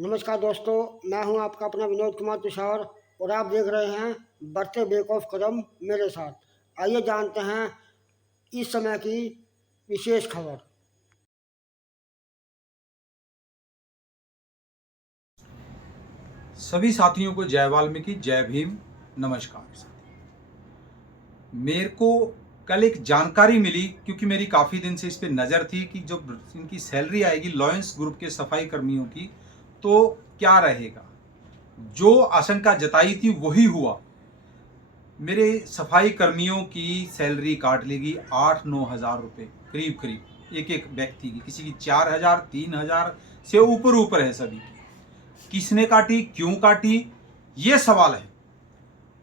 नमस्कार दोस्तों, मैं हूं आपका अपना विनोद कुमार तुषार और आप देख रहे हैं बढ़ते बेक ऑफ कदम मेरे साथ। आइए जानते हैं इस समय की विशेष खबर। सभी साथियों को जय वाल्मीकि, जय भीम, नमस्कार। मेरे को कल एक जानकारी मिली, क्योंकि मेरी काफ़ी दिन से इस पे नज़र थी कि जब इनकी सैलरी आएगी लॉयंस ग्रुप के सफाई कर्मियों की, तो क्या रहेगा। जो आशंका जताई थी वही हुआ। मेरे सफाई कर्मियों की सैलरी काट लेगी 8-9 हज़ार रुपये करीब करीब, एक एक व्यक्ति की। किसी की 4 हज़ार, 3 हज़ार से ऊपर ऊपर है सभी की। किसने काटी, क्यों काटी, ये सवाल है।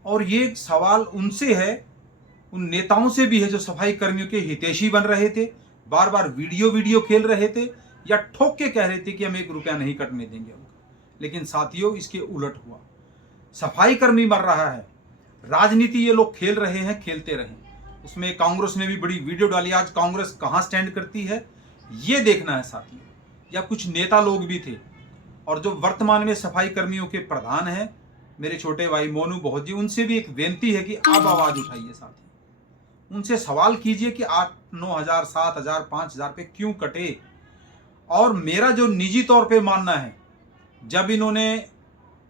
और ये सवाल उनसे है, उन नेताओं से भी है जो सफाई कर्मियों के हितैषी बन रहे थे, बार बार वीडियो खेल रहे थे या ठोक के कह रहे थे कि हम 1 रुपया नहीं कटने देंगे उनका। लेकिन साथियों, इसके उलट हुआ। सफाई कर्मी मर रहा है। राजनीति ये लोग खेल रहे हैं, खेलते रहे। उसमें कांग्रेस ने भी बड़ी वीडियो डाली। आज कांग्रेस कहां स्टैंड करती है ये देखना है साथियों। या कुछ नेता लोग भी थे, और जो वर्तमान में सफाई कर्मियों के प्रधान हैं, मेरे छोटे भाई मोनू बहुत जी, उनसे भी एक बेनती है कि अब आवाज उठाइए साथियों। उनसे सवाल कीजिए कि 8-9 हज़ार, 7 हज़ार, 5 हज़ार पे क्यों कटे। और मेरा जो निजी तौर पे मानना है, जब इन्होंने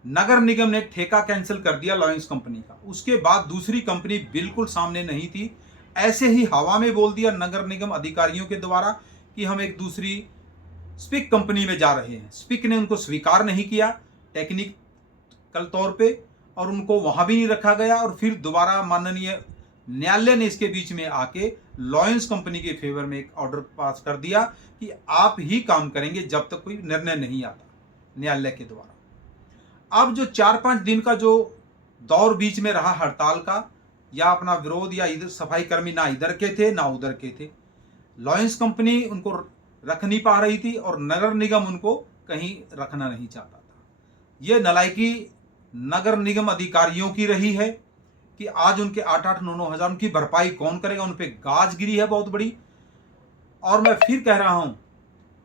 नगर निगम ने ठेका कैंसिल कर दिया लॉयंस कंपनी का, उसके बाद दूसरी कंपनी बिल्कुल सामने नहीं थी, ऐसे ही हवा में बोल दिया नगर निगम अधिकारियों के द्वारा कि हम एक दूसरी स्पिक कंपनी में जा रहे हैं। स्पिक ने उनको स्वीकार नहीं किया टेक्निकल तौर पे, और उनको वहां भी नहीं रखा गया। और फिर दोबारा माननीय न्यायालय ने इसके बीच में आके लॉयंस कंपनी के फेवर में एक ऑर्डर पास कर दिया कि आप ही काम करेंगे जब तक कोई निर्णय नहीं आता न्यायालय के द्वारा। अब जो 4-5 दिन का जो दौर बीच में रहा हड़ताल का या अपना विरोध, या इधर सफाई कर्मी ना इधर के थे ना उधर के थे, लॉयंस कंपनी उनको रख नहीं पा रही थी और नगर निगम उनको कहीं रखना नहीं चाहता था। ये नलायकी नगर निगम अधिकारियों की रही है कि आज उनके 8-8, 9-9 हज़ार की भरपाई कौन करेगा। उन पे गाज गिरी है बहुत बड़ी। और मैं फिर कह रहा हूं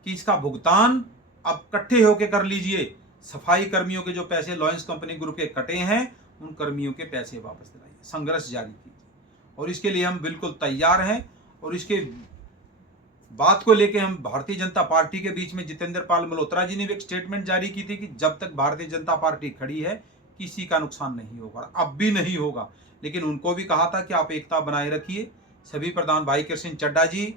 कि इसका भुगतान अब इकट्ठे होकर कर लीजिए। सफाई कर्मियों के जो पैसे लॉयंस कंपनी ग्रुप के कटे हैं, उन कर्मियों के पैसे वापस दिलाइए, संघर्ष जारी कीजिए। और इसके लिए हम बिल्कुल तैयार हैं। और इसके बात को लेकर हम भारतीय जनता पार्टी के बीच में जितेंद्र पाल मल्होत्रा जी ने भी एक स्टेटमेंट जारी की थी कि जब तक भारतीय जनता पार्टी खड़ी है किसी का नुकसान नहीं होगा, अब भी नहीं होगा। लेकिन उनको भी कहा था कि आप एकता बनाए रखिए। सभी प्रधान भाई कृष्ण चड्डा जी,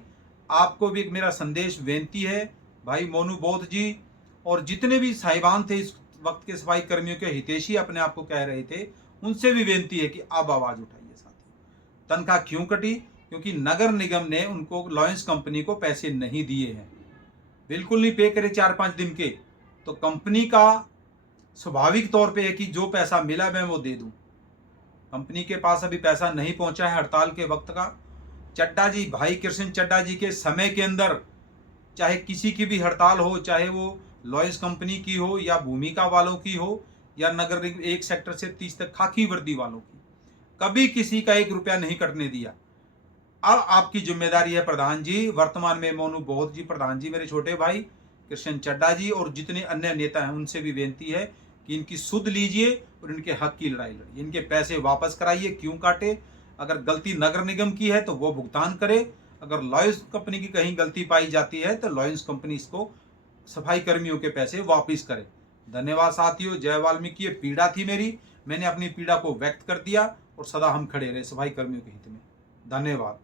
आपको भी एक मेरा संदेश बेनती है, भाई मोनू बोध जी, और जितने भी साहिबान थे इस वक्त के सफाई कर्मियों के हितैषी अपने आप को कह रहे थे, उनसे भी बेनती है कि अब आवाज उठाइए साथियों। तनख्वाह क्यों कटी? क्योंकि नगर निगम ने उनको लॉयंस कंपनी को पैसे नहीं दिए हैं, बिल्कुल नहीं पे करे 4-5 दिन के। तो कंपनी का स्वाभाविक तौर पे है कि जो पैसा मिला मैं वो दे दूं। कंपनी के पास अभी पैसा नहीं पहुंचा है हड़ताल के वक्त का। चड्डा जी, भाई कृष्ण चड्डा जी के समय के अंदर चाहे किसी की भी हड़ताल हो, चाहे वो लॉयंस कंपनी की हो या भूमिका वालों की हो या नगर निगम 1 सेक्टर से 30 तक खाकी वर्दी वालों की, कभी किसी का 1 रुपया नहीं कटने दिया। अब आपकी जिम्मेदारी है प्रधान जी, वर्तमान में मोनू बोध जी प्रधान जी, मेरे छोटे भाई कृष्ण चड्डा जी, और जितने अन्य नेता हैं उनसे भी बेनती है कि इनकी सुध लीजिए और इनके हक की लड़ाई लड़िए। इनके पैसे वापस कराइए, क्यों काटे। अगर गलती नगर निगम की है तो वो भुगतान करे। अगर लॉयंस कंपनी की कहीं गलती पाई जाती है तो लॉयंस कंपनी इसको सफाई कर्मियों के पैसे वापिस करे। धन्यवाद साथियों, जय वाल्मीकि। ये पीड़ा थी मेरी, मैंने अपनी पीड़ा को व्यक्त कर दिया और सदा हम खड़े रहे सफाई कर्मियों के हित में। धन्यवाद।